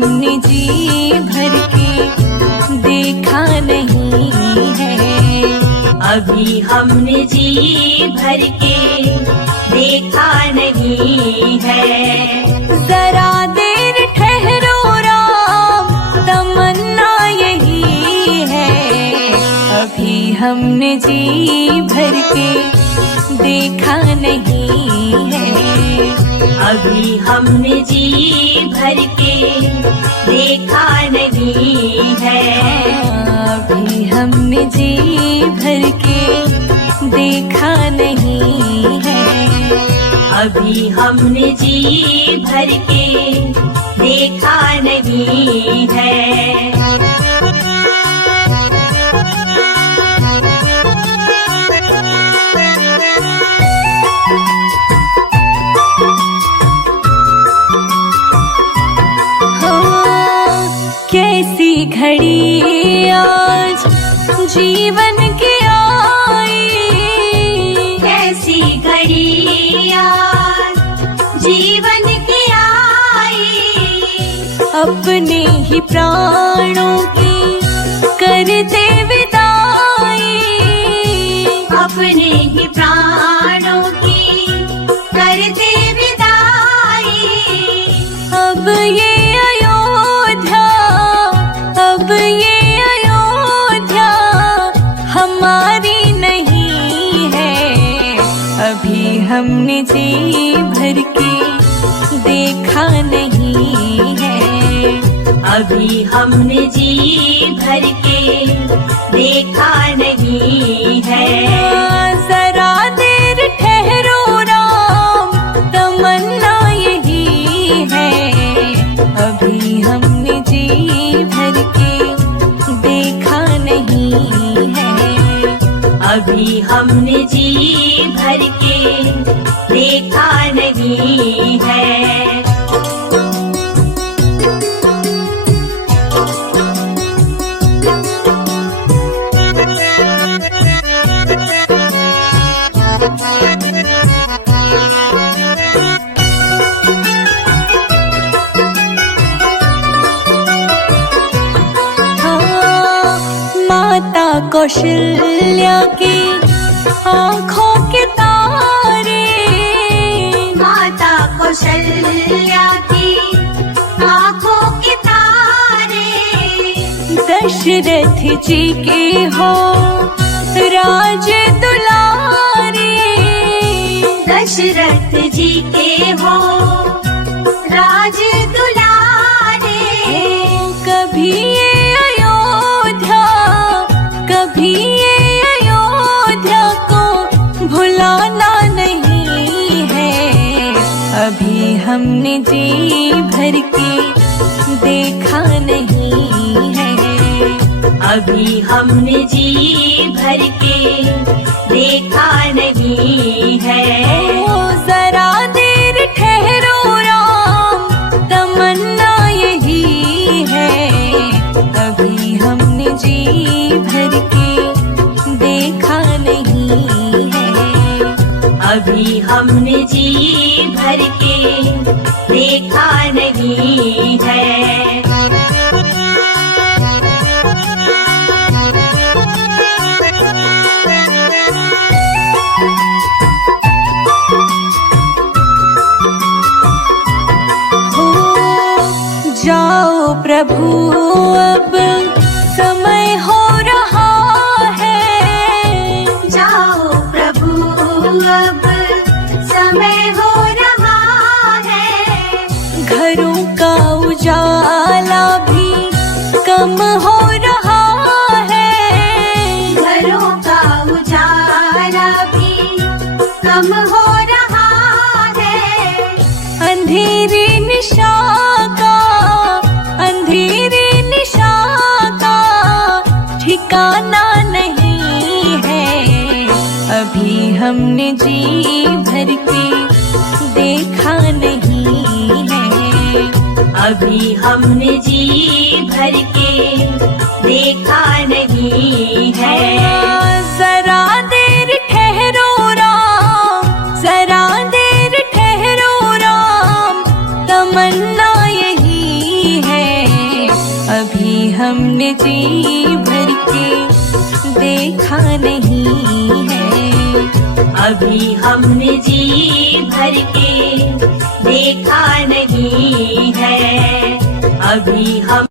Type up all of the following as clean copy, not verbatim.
हमने जी भर के देखा नहीं है। अभी हमने जी भर के देखा नहीं है। जरा देर ठहरो राम, तमन्ना यही है। अभी हमने जी भर के देखा नहीं है। अभी हमने जी भर के देखा नहीं है। अभी हमने जी भर के देखा नहीं है। अभी हमने जी भर के देखा नहीं है। कैसी घड़ी आज जीवन की आई, कैसी घड़ी आज जीवन की आई। अपने ही प्राणों की करते विदाई, अपने ही प्राणों की करते विदाई। अब ये हमारी नहीं है। अभी हमने जी भर के देखा नहीं है। अभी हमने जी भर के देखा नहीं है। जरा देर ठहरो राम, तमन्ना यही है। अभी हमने जी भर के देखा नहीं है। अभी हमने जी भर के देखा नहीं है। माता कौशल्या की आँखों के तारे, माता कौशल्या की आँखों के तारे। दशरथ जी के हो राज दुलारे, दशरथ जी के हो राज दुलारे। कभी ये अयोध्या, कभी ये अयोध्या को भुलाना नहीं है। अभी हमने जी भर के देखा नहीं है। अभी हमने जी भर के देखा नहीं है। जरा देर ठहरो राम, तमन्ना यही है। अभी हमने जी भर के देखा नहीं है। अभी हमने जी भर के देखा नहीं है। जाओ प्रभु अब समय हो रहा है। जाओ प्रभु अब समय हो रहा है। घरों का उजाला भी कम हो रहा है। घरों का उजाला भी कम हो रहा है। अंधेरी निशा का, अंधेरी निशा का ठिकाना नहीं है। अभी हमने जी भर के देखा नहीं है। अभी हमने जी भर के देखा नहीं है। जरा देर ठहरो राम, जरा देर ठहरो राम, तमन्ना यही है। हमने जी भर के देखा नहीं है। अभी हमने जी भर के देखा नहीं है। अभी हम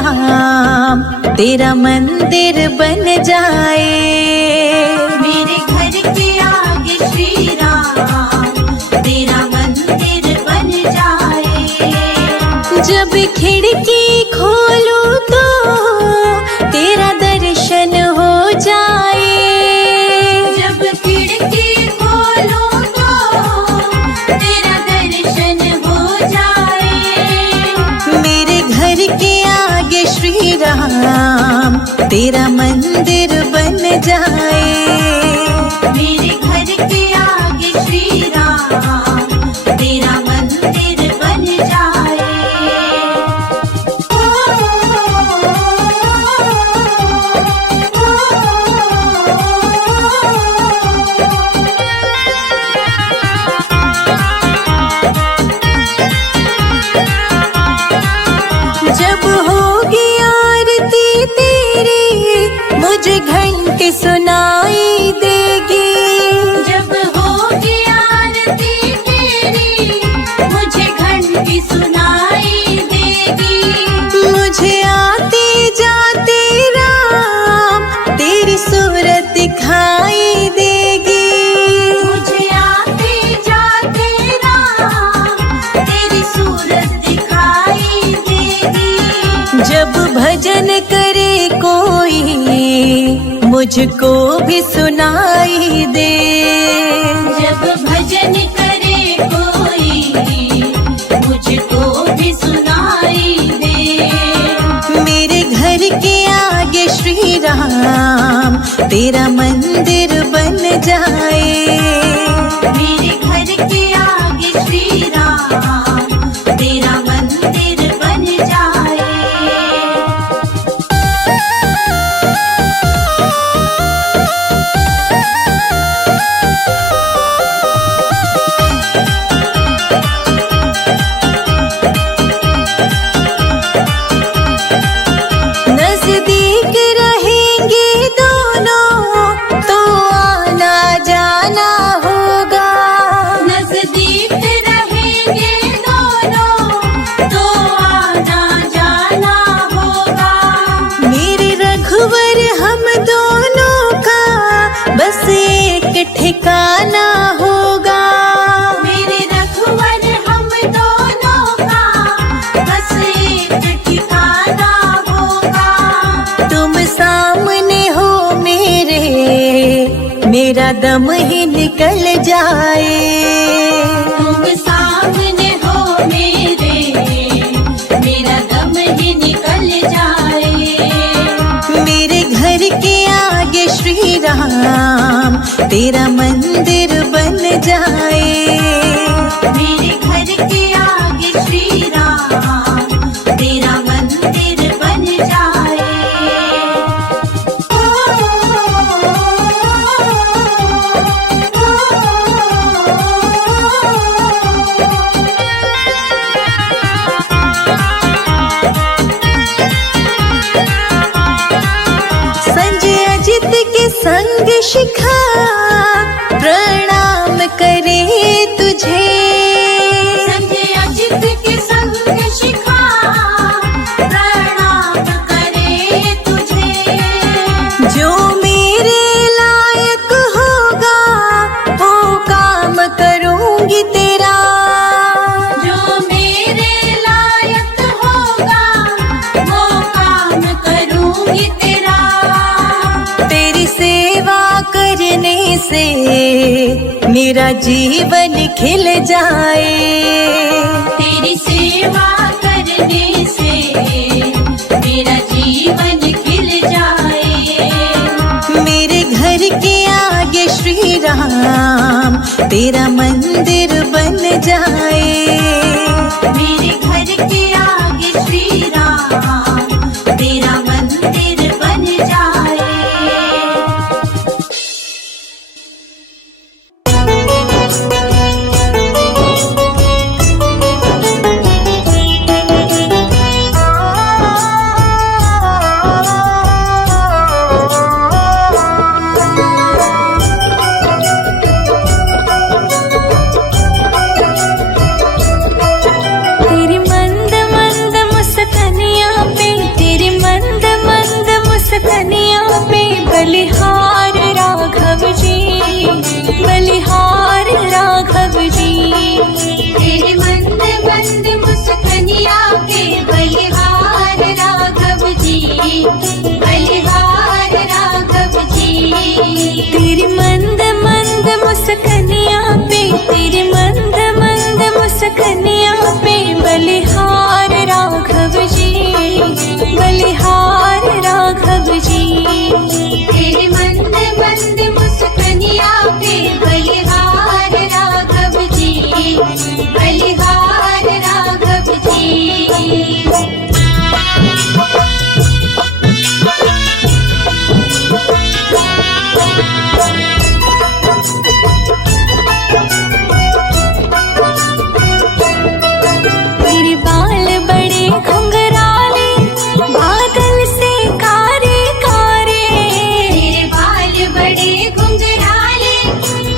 राम तेरा मंदिर बन जाए। मेरे घर के आगे श्री राम तेरा मंदिर बन जाए। जब खिड़की खोलूं तो तेरा दर्शन हो जाए। जब खिड़की खोलूं तो तेरा दर्शन हो जाए। मेरे घर के आगे श्री राम तेरा मंदिर बन जाए। मेरे घर के आगे श्री राम तेरा मंदिर बन जाए। जब होगी आरती तेरी मुझे घंटी सुनाई देगी। जब होगी आरती तेरी मुझे घंटी सुनाई देगी। मुझे आते जाते राम तेरी सूरत दिखाई देगी। मुझे आते जाते राम तेरी सूरत दिखाई देगी। जब भजन करे कोई मुझको भी सुनाई दे। जब भजन करे कोई मुझको भी सुनाई दे। मेरे घर के आगे श्री राम तेरा मंदिर बन जाए। मेरे घर के आगे श्री राम तेरा मंदिर बन जाए। नजदीक रहेंगे दोनों तो आना जाना होगा। नजदीक रहेंगे दोनों तो आना जाना होगा। मेरे रघुवर हम दोनों का बस एक ठिकाना होगा। मेरे रघुवर हम दोनों का बस एक ठिकाना होगा। तुम सामने हो मेरा दम ही निकल जाए। तुम सामने हो मेरा दम ही निकल जाए। मेरे घर के आगे श्री राम तेरा मंदिर बन जाए। मेरे घर के आगे श्री राम तेरा मंदिर बन जाए। संजय अजित के संग शिखा प्रणाम करे तुझे। संजय अजित के संग शिखा प्रणाम करे तुझे। जो मेरे लायक होगा वो काम करूंगी तेरा। जो मेरे लायक होगा वो काम करूंगी तेरा। तेरी सेवा करने से मेरा जीवन खिल जाए। तेरी सेवा करने से मेरा जीवन खिल जाए। मेरे घर के आगे श्री राम तेरा मंदिर बन जाए। मेरे घर के आगे श्री राम तेरा मंदिर बन जाए। बलिहार राघव जी। तेरी मंद मंद मुस्कनिया पे, तेरी मंद मंद मुस्कनिया पे बलिहार राघव जी, बलिहार राघव जी। तेरे मंद मंद मुस्कनिया पे बलिहार राघव जी, बलिहार राघव जी। तेरे बाल बड़े घुंघराले, बादल से कारे कारे। तेरे बाल बड़े घुंघराले,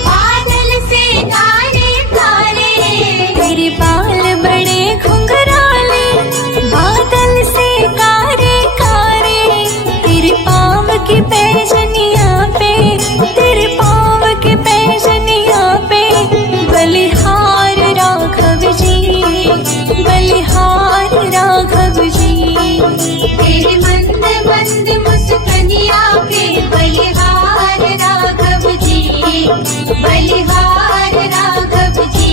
बादल से कारे कारे। तेरे बाल बड़े घुंघराले, बादल से कारे कारे। तेरे पाँव की पैजनिया पे, तेरे पाँव की पैजनिया पे बलिहार राघव जी, बलिहार राघव जी। तेरे मंद मंद मुस्कनिया पे बलिहार राघव जी, बलिहार राघव जी।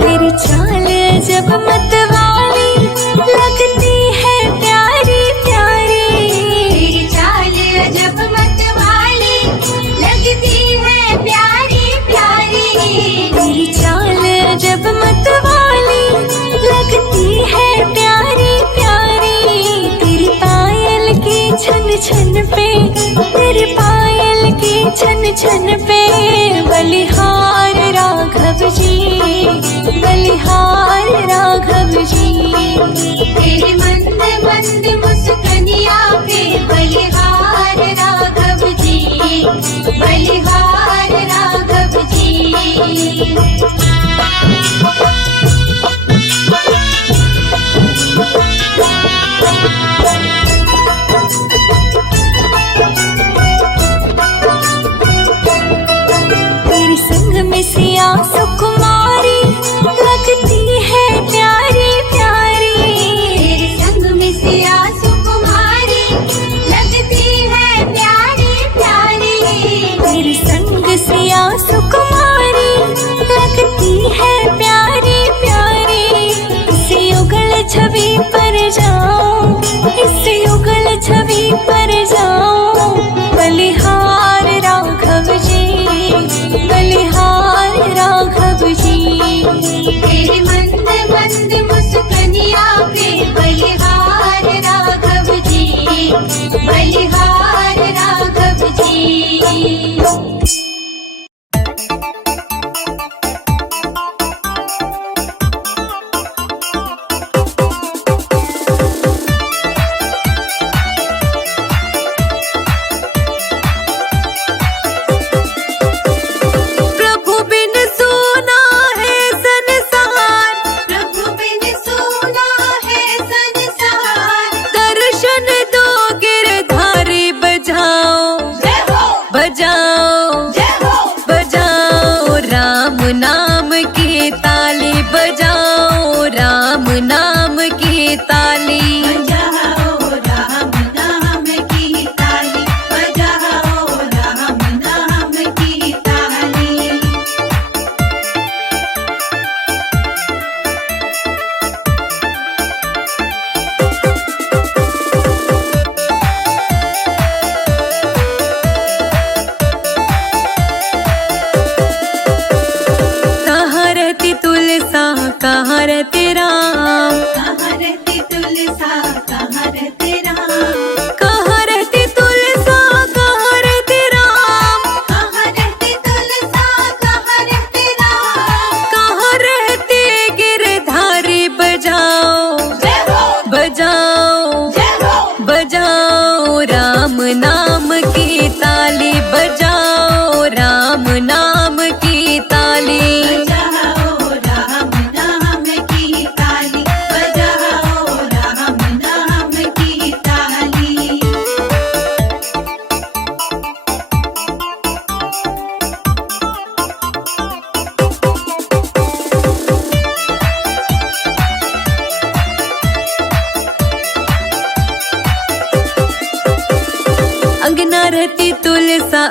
तेरी चाल जब मतवाली लगती है प्यारी प्यारी। तेरी चाल जब मतवाली लगती है प्यारी प्यारी। तेरी चाल जब मतवाली लगती है प्यारी प्यारी। तेरी पायल के छन छन पे, तेरी पायल के छन छन पे बलिहार राघव जी, बलिहार राघव जी। तेरे मंद मंद मुस्कनिया पे बलिहार राघव जी, बलिहार राघव जी। तेरे संग में सिया सुकुमारी लगती है प्यारी प्यारी। तेरे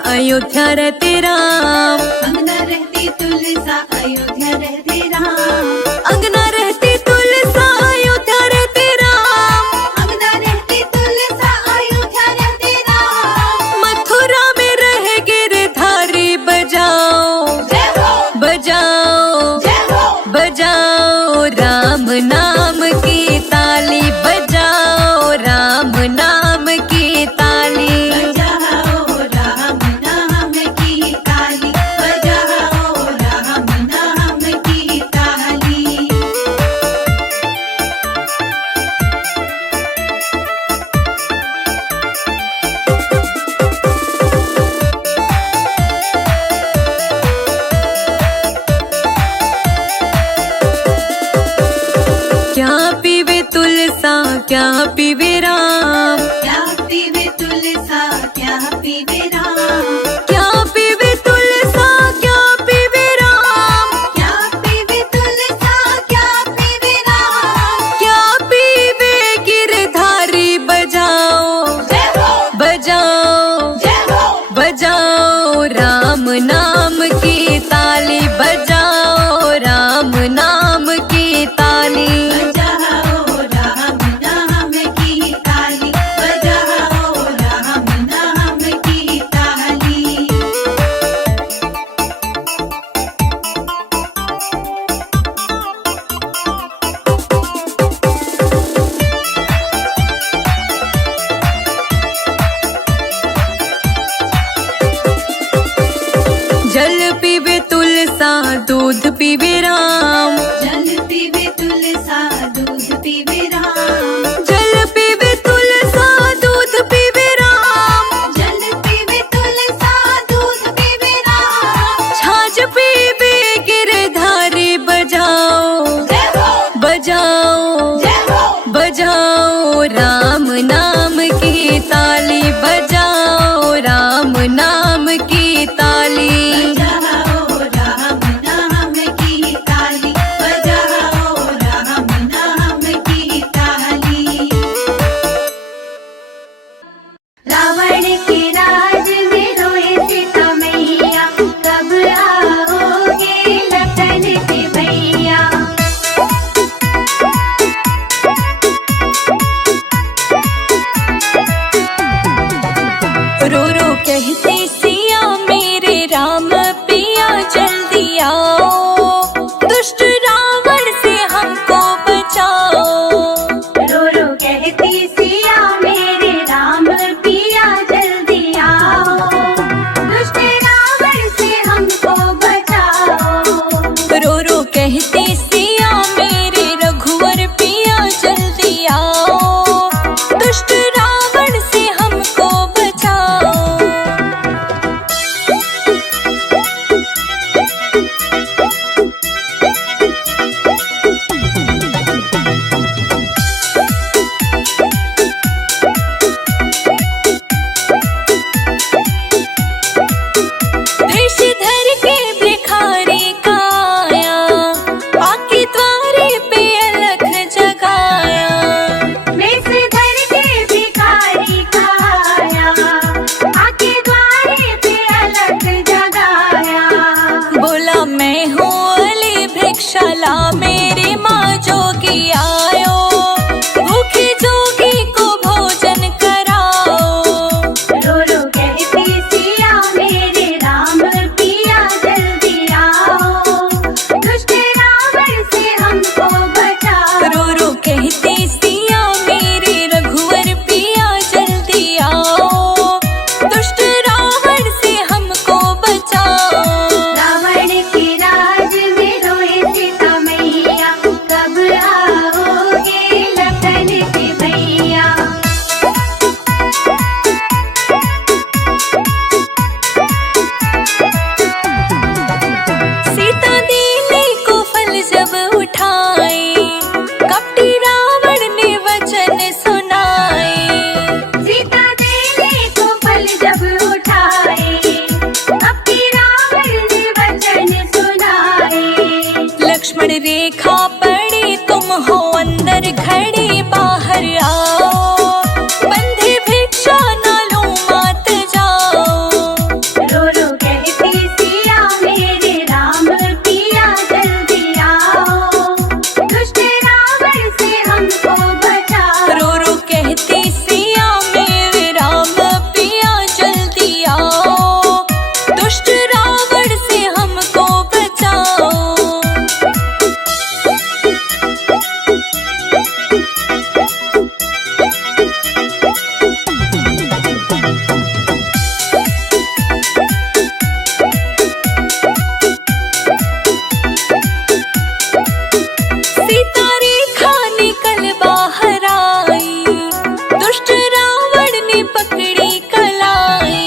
अयोध्या रहते राम। अंगना रहती तुलसा अयोध्या रहते राम। अंगना रहती तुलसा अयोध्या रहते राम। अंगना रहती तुलसा अयोध्या रहते राम। मथुरा में रह गिरधारी बजाओ जय हो बजाओ जय हो बजाओ राम नाम की ताली बजाओ राम नाम की ताली। बजाओ राम नाम की ताली बजाओ राम नाम की ताली। क्या पीवे तुलसा क्या पीवे राम। क्या पीवे तुलसा क्या पीवे राम। क्या पीवे तुलसा क्या पीवे राम। क्या पीवे तुलसा क्या पीवे राम। क्या पीवे गिरधारी बजाओ जय हो बजाओ जय हो बजाओ राम नाम की ताली बजाओ राम नाम की ताली। बजाओ राम नाम की ताली बजाओ राम नाम की ताली। जल पीवे तुलसा दूध पीवे राम। जल पीवे तुलसा दूध पीवे राम। जल पीवे तुलसा दूध पीवे राम। जल पीवे तुलसा दूध पीवे राम। छाछ पीवे गिरधारी बजाओ जय हो बजाओ जय हो बजाओ राम नाम की ताली बजाओ राम नाम की ताली। बजाओ राम नाम की ताली बजाओ राम नाम की ताली। रावण के राज में रोए सीता मैया कब आओगे लखन के भैया। रो रो कहते सिया मेरे राम पिया जल्दी आओ दुष्ट रावण से हमको बचाओ। रो रो कहती सिया मेरे राम पिया जल्दी आओ दुष्ट रावण से हमको बचाओ। रो रो कहते सिया मेरे रघुवर पिया जल्दी आओ दुष्ट रावण से हमको बचाओ। देश धर के भिखारी का आया आके द्वारे पे अलख जगाया। मेस धर के भिखारी का आया आके द्वारे पे अलग जगाया। बोला मैं हूँ अली भिक्षाला मेरी माँ जोगी आयो भूखे जोगी को भोजन कराओ। रो रो कहती सिया मेरे राम पिया जल्दी आओ दुष्ट रावण से हमको बचाओ। रो रो कहते सिया मेरे रघुवर पिया जल्दी आओ दुष्ट रावण से हमको बचाओ। रावण के राज में रोए सीता मैया कब आओगे लखन के भैया। सीता देने को फल जब उठाए कपटी रावण ने वचन सुनाए। सीता देने को फल जब उठाए कपटी रावण ने वचन सुनाए। लक्ष्मण रेखा पड़े तुम हो अंदर खड़े बाहर आओ बंधे भिक्षा न लो मात जाओ। रावण से हमको बचाओ। सीता रेखा निकल बाहर आई, दुष्ट रावण ने पकड़ी कलाई।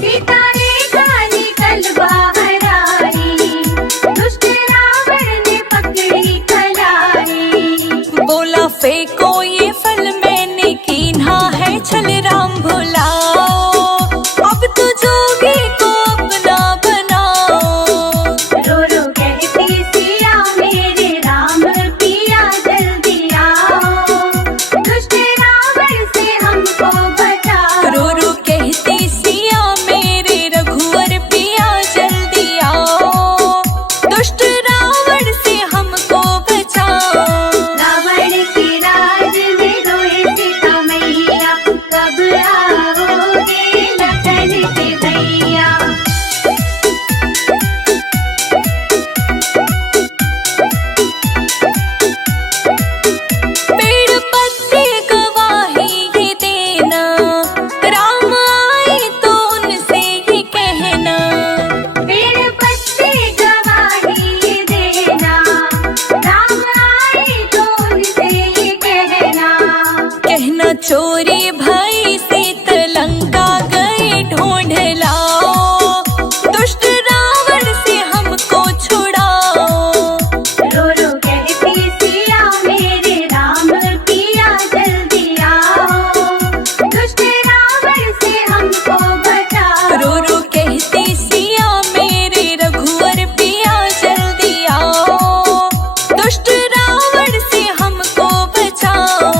सीता रेखा निकल बाहर आई, दुष्ट रावण ने पकड़ी कलाई। बोला फेंको ये फल मैंने कीन्हा है छल, राम भुलाओ अब तो जोगी को अपना बनाओ। रो रो कहती सिया मेरे राम पिया जल्दी आओ, दुष्ट रावण से हमको बचाओ। रो रो कहती सिया मेरे रघुवर पिया जल्दी आओ, दुष्ट रावण से हमको बचाओ। रावण के राज में रोए सीता मैया, कब आओगे लखन के भैया। पेड़ पत्ते गवाही ये देना, राम आए तो उनसे ही कहना। पेड़ पत्ते गवाही देना, राम आए तो उनसे ये कहना। कहना चोरी भाई से लंका गए ढूंढ लाओ, दुष्ट रावण से हमको छुड़ाओ। रो रो कहती सिया मेरे राम पिया जल्दी आओ, दुष्ट रावण से हमको बचाओ। रो रो कहती सिया मेरे रघुवर पिया जल्दी आओ, दुष्ट रावण से हमको बचाओ।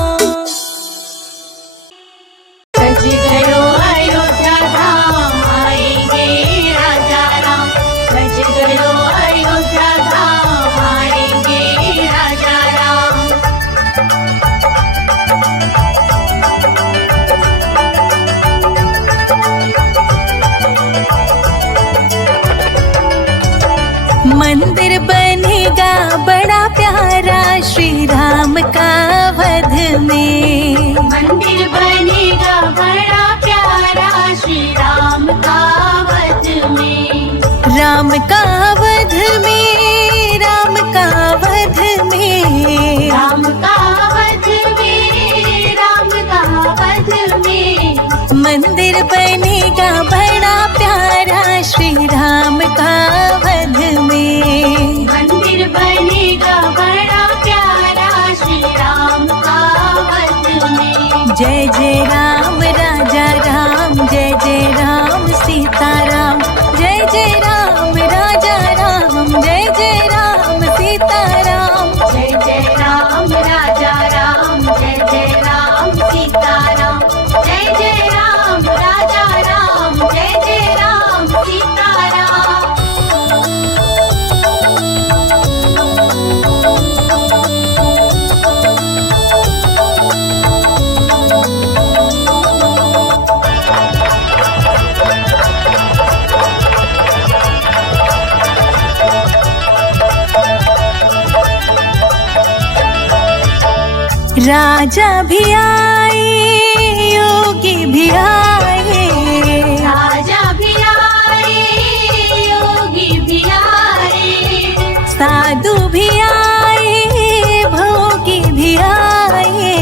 सज गयो अयोध्या धाम, आएंगे राजा राम। सज गयो अयोध्या धाम, आएंगे राजा राम। मंदिर बनेगा बड़ा प्यारा श्री राम का वध में। मंदिर बनेगा बड़ा प्यारा श्री राम का वध में। राम का वध में, राम का वध में। राम का वध में, राम का वध में। मंदिर बनेगा बड़ा प्यारा श्री राम का वध में। मंदिर बनेगा बड़ा प्यारा श्री राम का वध में। जय जय राम राजा राम, जय जय राम सीता राम। जय जय राम राजा राम, जय जय राम सीता राम। जय जय राम राजा राम, जय जय राम सीता राम। जय जय राम राजा राम, जय जय राम सीता राम। राजा भी आए, योगी भी आए। राजा भी आए, योगी भी आए। साधु भी आए, भोगी भी आए।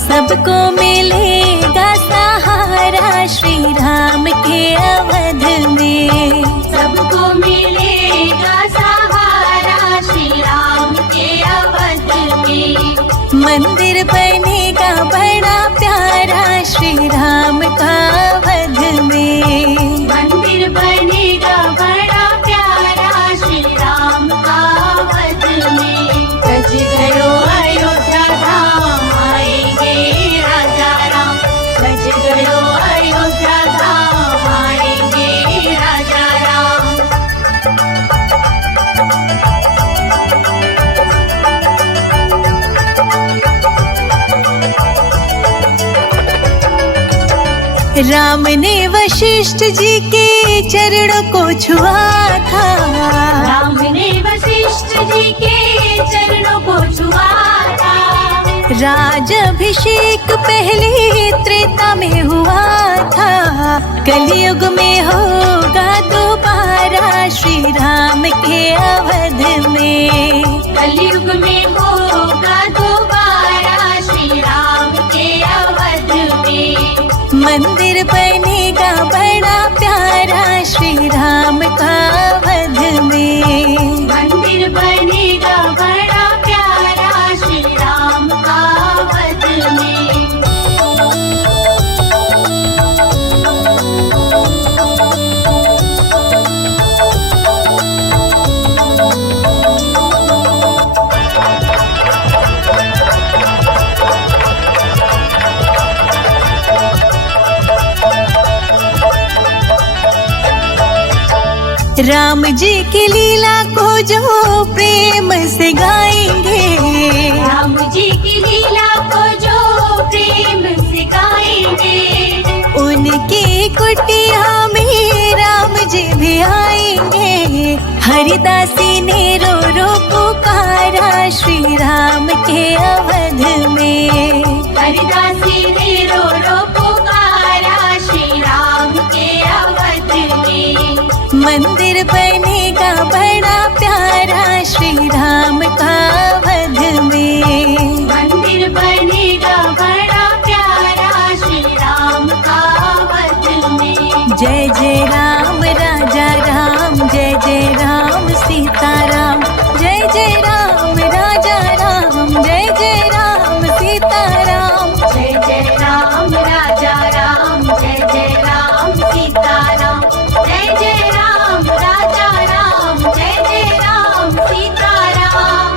सबको मिलेगा सहारा श्री राम के अवध में। सबको मिलेगा सहारा श्री राम के अवध में। मंदिर बनेगा बड़ा प्यारा श्री राम का वध में। मंदिर बनेगा बड़ा प्यारा श्री राम का वध में। सज गयो अयोध्या धाम, आएंगे राजा राम। सज गयो अयोध्या धाम, आएंगे राजा राम। राम ने वशिष्ठ जी के चरणों को छुआ था। राम ने वशिष्ठ जी के चरणों को छुआ था। राजाभिषेक पहले त्रेता में हुआ था, कलयुग में होगा दोबारा श्री राम के अवध में। कलयुग में होगा दोबारा श्री राम के अवध में। मंदिर बनेगा बड़ा प्यारा श्री राम का अवध में। मंदिर बनेगा बड़ा प्यारा श्री राम का अवध में। राम जी की लीला को जो प्रेम से गाएंगे, राम जी की लीला को जो प्रेम से गाएंगे, उनकी कुटिया में राम जी भी आएंगे। हरिदासी ने रो रो पुकारा श्री राम के अवध में। हरिदासी ने रो रो पुकारा श्री राम के अवध में। मंदिर बनेगा बड़ा प्यारा श्री राम का अवध में। मंदिर बनेगा बड़ा प्यारा श्री राम का अवध में। जय जय राम राजा राम, जय जय राम सीताराम। जय जय राम राजा राम, जय जय राम सीताराम। जय जय राम राजा राम, जय जय राम सीताराम। जय जय राम राजा राम, जय जय राम सीताराम।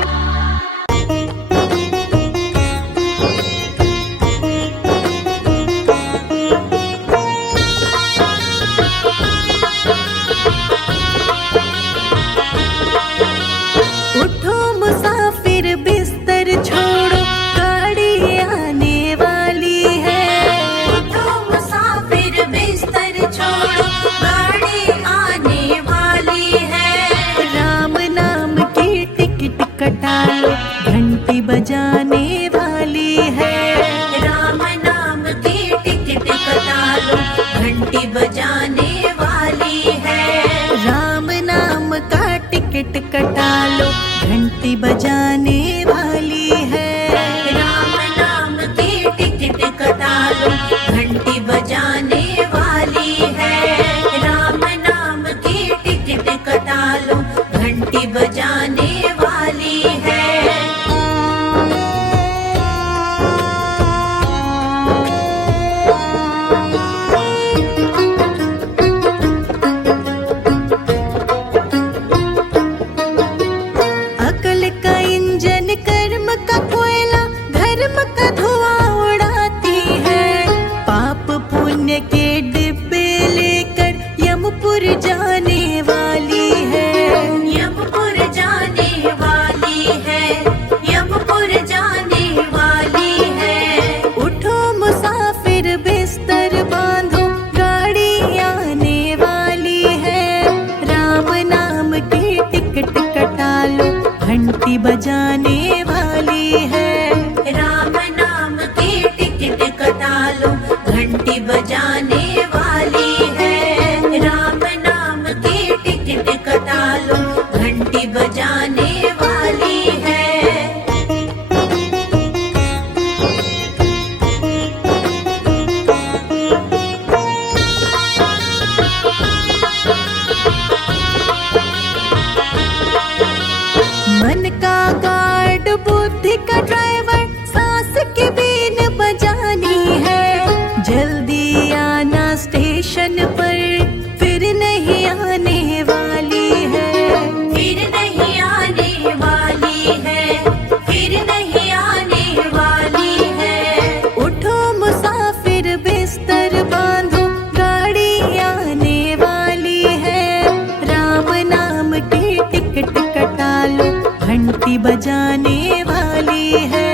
उठो मुसाफिर बिस्तर छोड़ो, गाड़ी आने वाली है। उठो मुसाफिर बिस्तर छोड़ो, गाड़ी आने वाली है। राम नाम की टिकट कटा लो, घंटी बजाने वाली है। राम नाम की टिकट कटा लो, घंटी बजाने वाली है। राम नाम का टिकट कटा लो, घंटी बजाने वाली है। राम नाम की टिकट कटा लो, घंटी बजाने वाली है। राम नाम की टिकट कटा लो, घंटी बजाने वाली है। अकल का इंजन, कर्म का कोयला, धर्म का धुआं उड़ाती है। पाप पुण्य के डिब्बे लेकर यमपुर जाने वाली है। यमपुर जाने वाली है। यमपुर जाने वाली है। उठो मुसाफिर बिस्तर बांधो, गाड़ी आने वाली है। राम नाम की टिकट कटा लो, घंटी बजाने वाली है। राम नाम की टिकट कटा लो, घंटी बजाने वाली है। राम नाम की टिकट कटा लो, घंटी बजाने वाली है। मन का गार्ड, बुद्धि का ड्राइवर, सांस की बीन बजानी है। जल्दी आना स्टेशन पर, फिर नहीं आने वाली है। फिर नहीं आने वाली है। फिर नहीं आने वाली है। उठो मुसाफिर बिस्तर बांधो, गाड़ी आने वाली है। राम नाम की टिकट कटा लो, घंटी बजाने वाली है।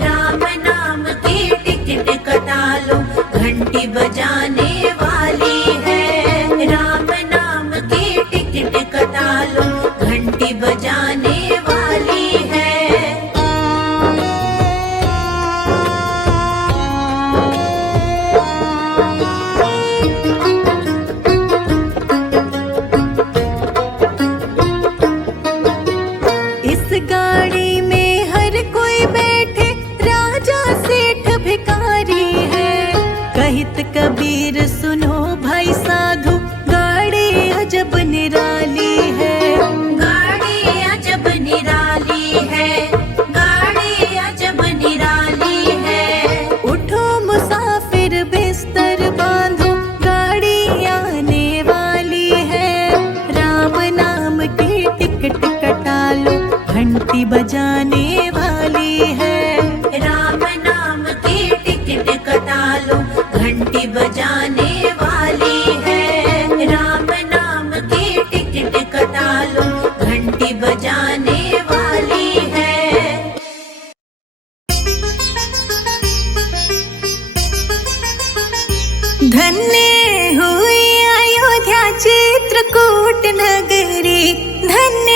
राम नाम की टिकट कटा लो, घंटी बजाने वाली है। राम टिकट तालों घंटी बजाने वाली है। इस गाड़ी में हर कोई बैठे, राजा सेठ भिखारी है। कहित कबीर सुनो भाई साधु, गाड़ी अजब निराली है। गाड़ी अजब निराली है, गाड़ी अजब निराली है। उठो मुसाफिर बिस्तर बांधो, गाड़ी आने वाली है। राम नाम की टिकट कटा लो, घंटी बजाने वाली है। राम नाम की टिकट कटा लो घंटी बजाने वाली है। राम नाम की टिकट कटा लो घंटी बजाने वाली है। धन्य हुई अयोध्या चित्रकूट नगरी, धन्य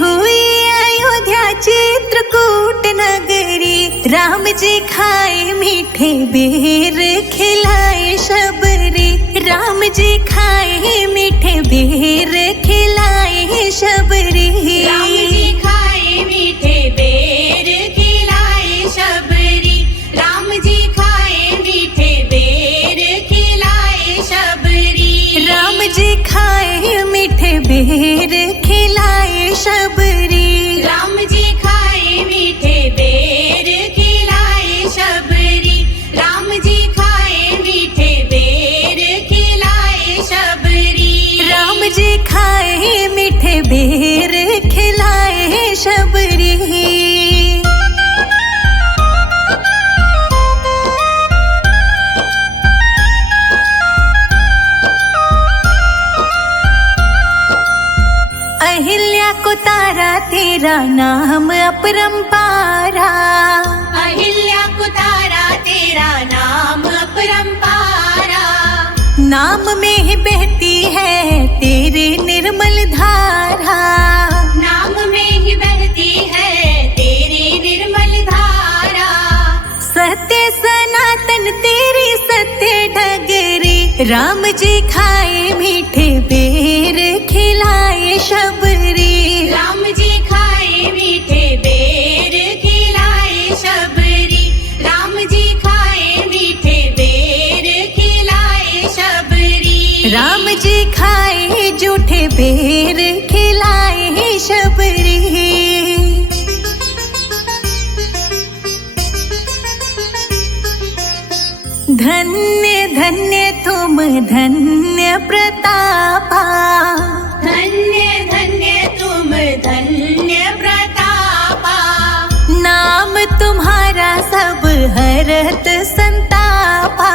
हुई अयोध्या चित्रकूट नगरी। राम जी खाए मीठे बेर, खिलाए शबरी। राम जी खाए मीठे बेर, खिलाए शबरी। राम जी खाए मीठे बेर, खिलाए शबरी। राम जी खाए मीठे बेर, खिलाए शबरी। राम जी खाए मीठे बेर, खिलाए शबरी। राम जी खाए मीठे बेर, खिलाए शबरी। राम जी खाए मीठे बेर, खिलाए शबरी। राम जी खाए मीठे बेर, खिलाए शबरी। अहिल्या को तारा तेरा नाम अपरंपारा। अहिल्या को तारा तेरा नाम अपरंपारा। नाम में ही बहती है तेरी निर्मल धारा। नाम में ही बहती है तेरी निर्मल धारा। सत्य सनातन तेरी सत्य डगरी। राम जी खाए मीठे बेर, खिलाए शबरी। राम जी खाए मीठे बेर, खिलाए शबरी। राम जी खाए मीठे बेर, खिलाए शबरी। राम जी खाए जूठे बेर, खिलाए शबरी। धन्य धन्य तुम धन्य प्रतापा। धन्य धन्य तुम धन्य प्रतापा। नाम तुम्हारा सब हरत संतापा।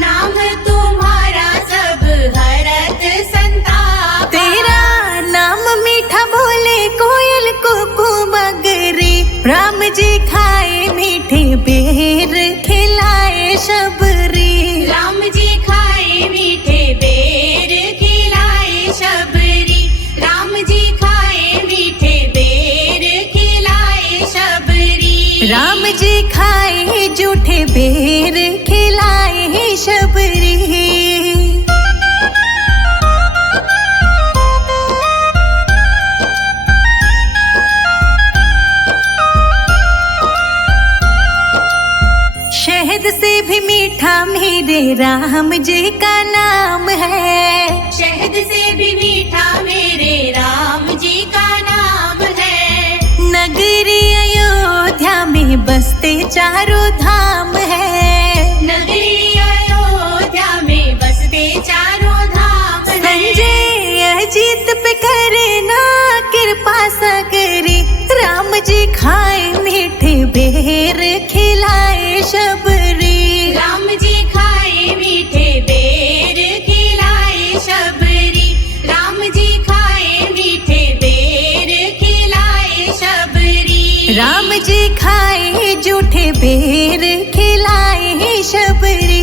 नाम तुम्हारा सब हरत संतापा। तेरा नाम मीठा बोले कोयल कुकू मगरी। राम जी खाए मीठे बेर, खिलाए शबरी। राम जी खाए मीठे बेर, खिलाए शबरी। राम जी खाए मीठे बेर, खिलाए शबरी। राम जी खाए जूठे बेर, खिलाए शबरी। शहद से भी मीठा मेरे राम जी का नाम है। शहद से भी मीठा मेरे राम जी का नाम है। नगरी अयोध्या में बसते चारों धाम है। नगरी अयोध्या में बसते चारों धाम है। संजय अजीत पे करे ना कृपा सगरी। राम जी खाए मीठे बेर, खिलाए शबरी। राम जी खाए मीठे बेर, खिलाए शबरी। राम जी खाए मीठे बेर, खिलाए शबरी। राम जी खाए जूठे बेर, खिलाए शबरी।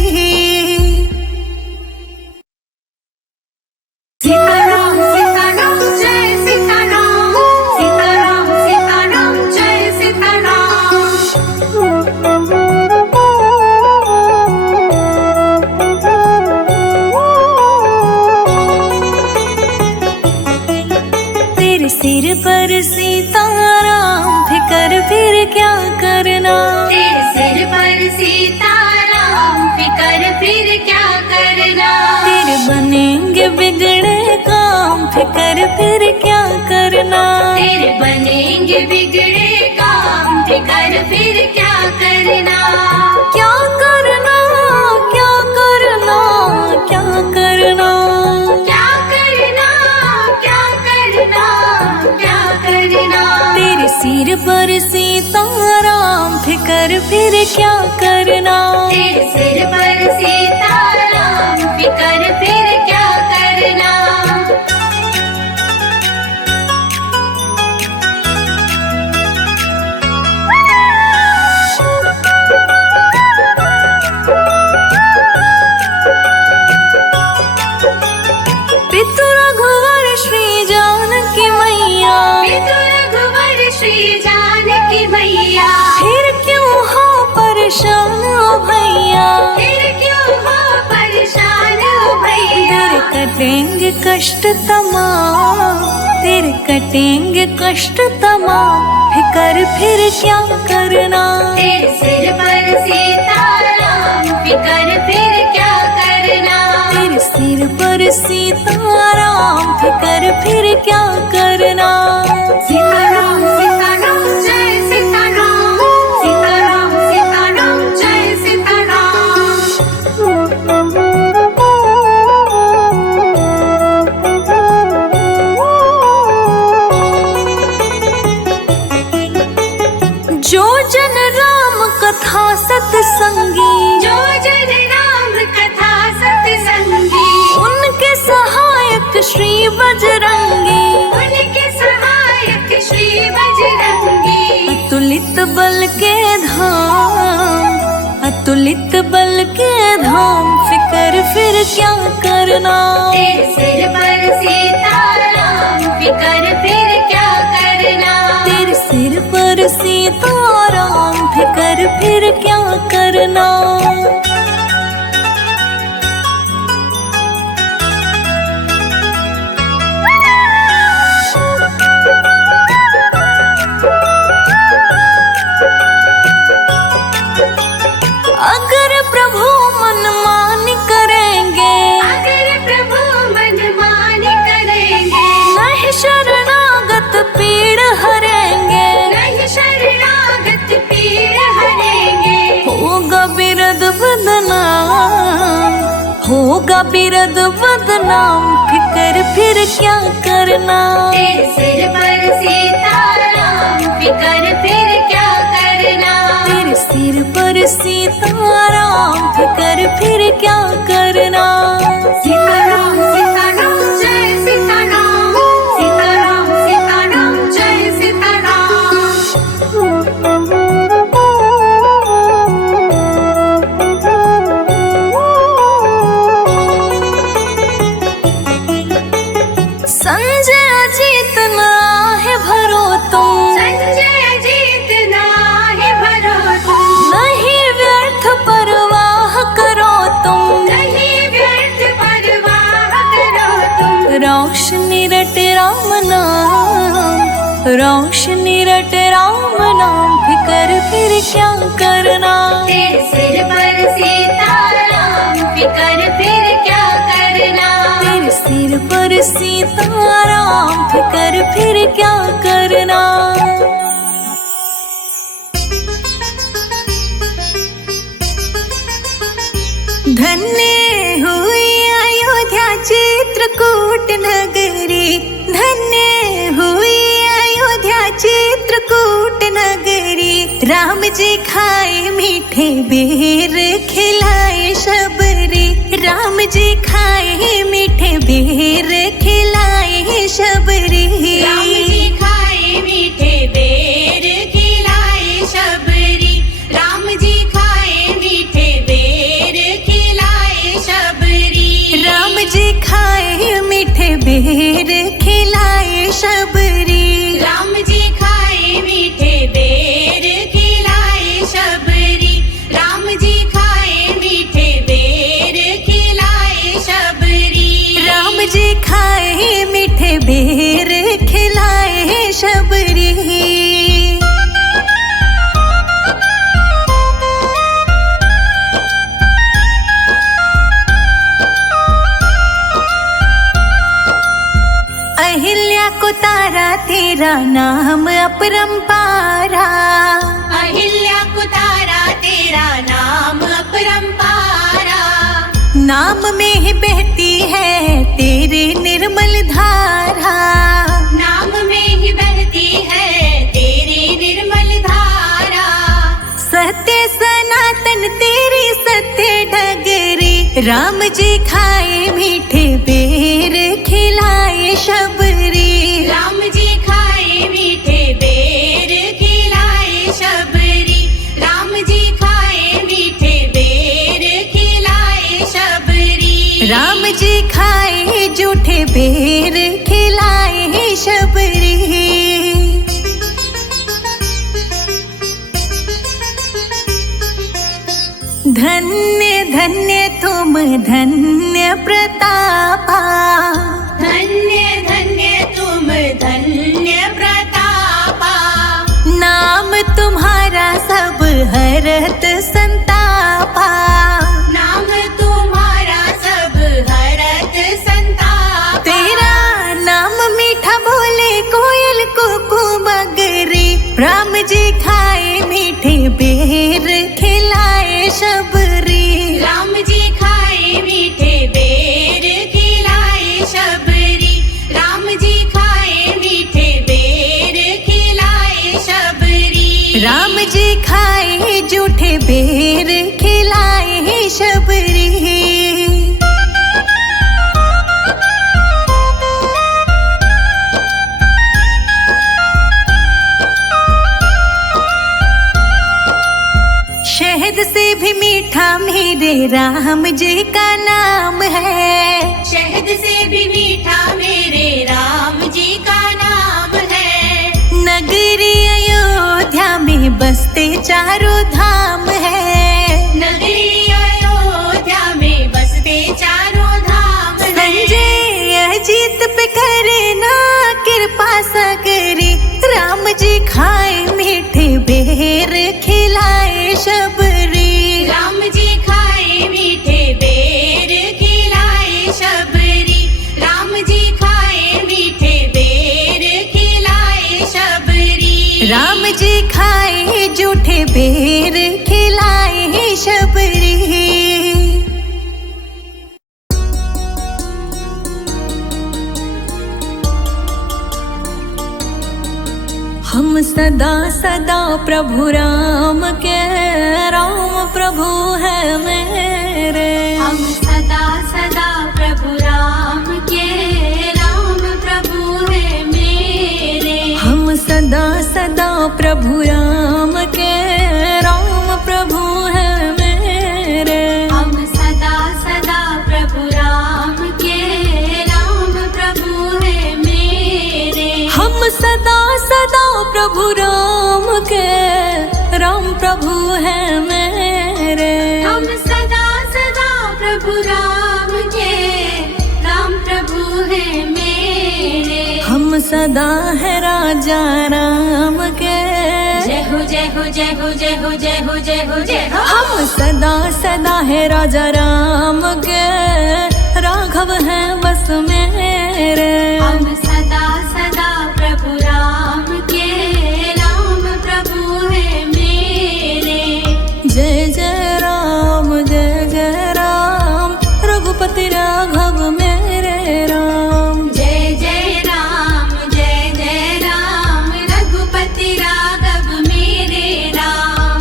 सीताराम सीताराम तेरे सिर पर सीताराम फिकर फिर क्या करना। तेरे सिर पर सीताराम फिकर फिर क्या करना। तेरे बनेंगे बिगड़े काम फिकर फिर क्या करना। तेरे बनेंगे बिगड़े काम फिकर फिर क्या करना। क्या करना क्या करना क्या करना। क्या करना क्या करना क्या करना। तेरे सिर पर सीताराम फिकर फिर क्या करना। तेरे सिर पर सीताराम फिकर फिर क्या करना। पितु रघुवर श्री जानकी मैया। पितु रघुवर श्री जानकी मैया। फिर क्यों हो परेशान ओ भैया। फिर क्यों हो परेशान ओ भैया। तेरे कटेंगे कष्ट तमाम। तेरे कटेंगे कष्ट तमाम फिकर फिर क्या करना। तेरे सिर पर सीताराम फिकर फिर क्या करना। तेरे सिर पर सीताराम फिकर फिर क्या करना। सीताराम सीताराम जय सीताराम। सीताराम सीताराम जय सीताराम। जो जन राम कथा सत्संगी। जो जन राम कथा सत्संगी। उनके सहायक श्री बजरंगी। उनके सहायक श्री बजरंगी। अतुलित बल के धाम। अतुलित बल के धाम फिकर फिर क्या करना। तेरे सिर पर सीताराम फिकर फिर क्या करना। तेरे सिर पर सीताराम फिकर फिर क्या करना। अगर प्रभु मनमानी करेंगे। अगर प्रभु मनमानी करेंगे। नहीं शरणागत पीड़ हरेंगे। नहीं शरणागत पीड़ हरेंगे। होगा बिरद बदनाम। होगा बिरद बदनाम फिकर फिर क्या करना। तेरे सिर पर सीताराम फिकर फिर क्या करना। तेरे सिर पर सीताराम फिकर फिर क्या करना। सीताराम सीताराम जय सीताराम। सीताराम सीताराम जय सीताराम। संजय अजीत ना है भरो तुम। संजय जीत ना है भरो तुम। नहीं व्यर्थ परवाह करो तुम। नहीं व्यर्थ परवाह करो तुम। रोशनी रट राम नाम। रोशनी रट राम नाम फिकर फिर क्या करना। तेरे सिर पर सीताराम फिकर फिर क्या करना। तेरे सिर पर सीताराम फिकर फिर क्या करना। धन्य हुई अयोध्या चित्रकूट नगरी। धन्य हुई अयोध्या चित्रकूट नगरी। राम जी खाए मीठे बेर खिलाए शबरी। राम जी खाए मीठे बेर खिलाए शबरी। राम जी खाए मीठे बेर खिलाए शबरी। राम जी खाए मीठे बेर खिलाए शबरी। राम जी खाए मीठे बेर खिलाए शबरी। राम जी खाए मीठे बेर खिलाए शबरी। राम जी खाए मीठे बेर खिलाए शबरी। राम जी खाए मीठे बेर खिलाए तेरा नाम अपरंपारा। अहिल्या को तारा तेरा नाम अपरंपारा। नाम में ही बहती है तेरी निर्मल धारा। नाम में ही बहती है तेरी निर्मल धारा। सत्य सनातन तेरी सत्य डगरी। राम जी खाए मीठे बेर खिलाए शबरी। राम जी खाए मीठे बेर खिलाए शबरी। राम जी खाए मीठे बेर खिलाए शबरी। राम जी खाए जूठे बेर खिलाए शबरी। धन्य धन्य तुम धन्य प्रतापा। धन्य धन्य तुम धन्य प्रतापा। नाम तुम्हारा सब हरत संतापा। नाम तुम्हारा सब हरत संतापा। तेरा नाम मीठा बोले कोयल कुकू मगरी। राम जी खाए मीठे बेर खिलाए शबरी। राम जी खाए मीठे बेर खिलाए शबरी। राम जी खाए मीठे बेर खिलाए शबरी। राम जी खाए जूठे बेर खिलाए शबरी। शहद से भी मीठा मेरे राम जी का नाम है। शहद से भी मीठा मेरे राम जी का नाम है। नगरी अयोध्या में बसते चारों धाम है। नगरी अयोध्या में बसते चारों धाम है। संजय अजीत पे करे ना कृपा सगरी। राम जी खाए मीठे बेर खिलाए शबरी। राम जी खाए मीठे बेर खिलाए शबरी। राम जी खाए मीठे बेर खिलाए शबरी। राम जी खाए जूठे बेर खिलाए शबरी। हम सदा सदा प्रभु राम के। राम प्रभु है मेरे। हम सदा सदा प्रभु राम के। राम प्रभु है मेरे। हम सदा सदा प्रभु राम के। राम प्रभु है मेरे। हम सदा सदा प्रभु राम के। राम प्रभु है मेरे। हम सदा सदा प्रभु राम के। राम प्रभु है मेरे। हम सदा सदा प्रभु राम के। राम प्रभु है मेरे। हम सदा है राजा राम के। जय हो जय हो जय हो जय हो जय हो जय हो जय हो। हम सदा सदा है राजा राम के। राघव है बस मेरे। हम सदा सदा प्रभु राम के। राम प्रभु है मेरे। जय जय राम रघुपति राघव मेरे राम। जय जय राम रघुपति राघव मेरे राम।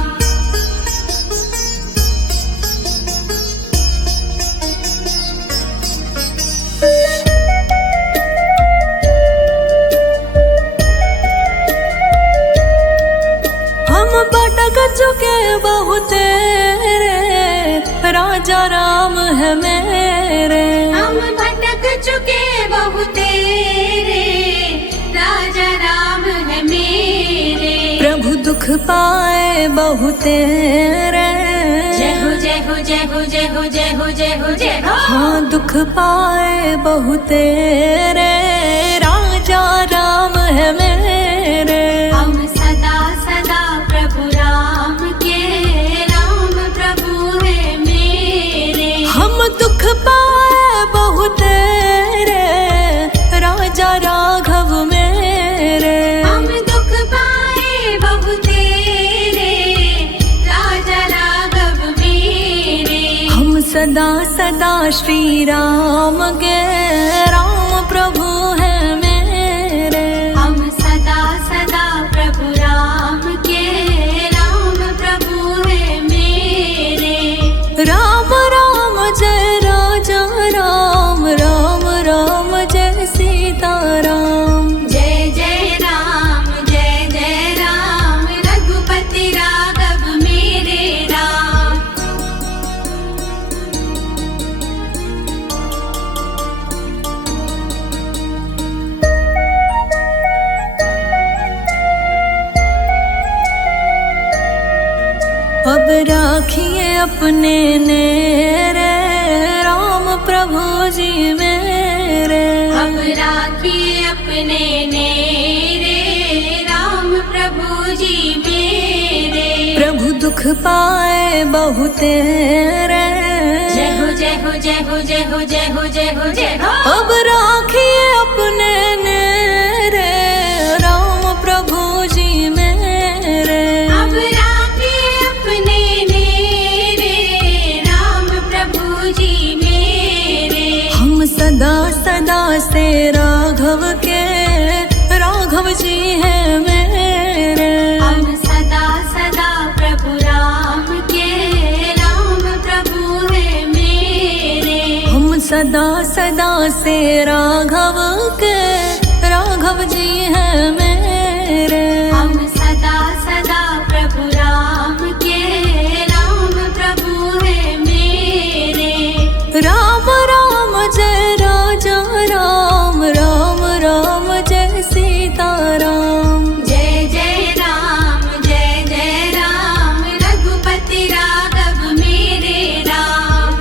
हम भटक चुके बहुत रे। राजा राम है मेरे। हम भटक चुके बहुत रे। राजा राम है मेरे। प्रभु दुख पाए बहुत रे। जय हो जय हो जय हो जय हो जय हो जय हो जय हो। हाँ दुख पाए बहुत रे। राजा राम है मेरे। हम सदा सदा प्रभु राम के। राम प्रभु है मेरे। हम दुख पाए बहुत रे। राजा राघव मेरे। सदा सदा श्री राम के राम प्रभु है मेरे। हम सदा सदा प्रभु राम के राम प्रभु है मेरे। राम राम जय राजा राम, राम राम जय सीता राम। जय जय राम रघुपति राघव मेरे राम। अब राखिए अपने नेरे राम प्रभु जी मेरे। अब राखिए अपने नेरे राम प्रभु जी मेरे। प्रभु दुख पाए बहु तेरे। जय हो जय हो जय हो जय हो जय हो जय हो जय हो। अब राखिए अपने नेरे राम प्रभु जी मेरे। अब राखिए अपने नेरे राम प्रभु जी मेरे। हम सदा सदा से राघव के राघव जी हैं मेरे। हम सदा सदा प्रभु राम के राम प्रभु है मेरे। हम सदा सदा से राघव के राघव जी हैं मेरे। हम सदा सदा प्रभु राम के राम प्रभु है मेरे। राम राम जय राजा राम, राम राम जय सीता राम। जय जय राम रघुपति राघव मेरे राम।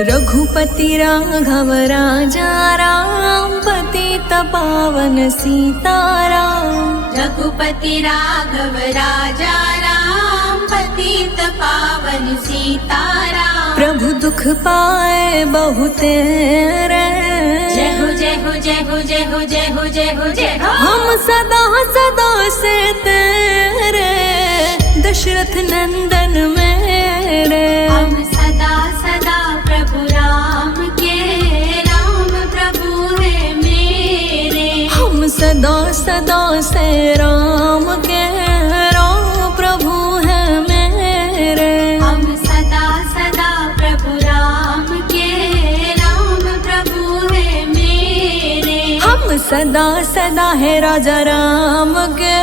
रघुपति राघव राजा राम, पतित पावन सीताराम। रघुपति राघव राजा राम, पतित पावन सीताराम। प्रभु दुख पाए बहु तेरे। जय हो जय हो जय हो जय हो जय हो जय हो जय हो। हम सदा सदा से तेरे दशरथ नंदन मेरे। हम सदा सदा प्रभु राम के राम प्रभु है मेरे। हम सदा सदा से राम के राम प्रभु है मेरे। हम सदा सदा प्रभु राम के राम प्रभु है मेरे। हम सदा सदा है राजा राम के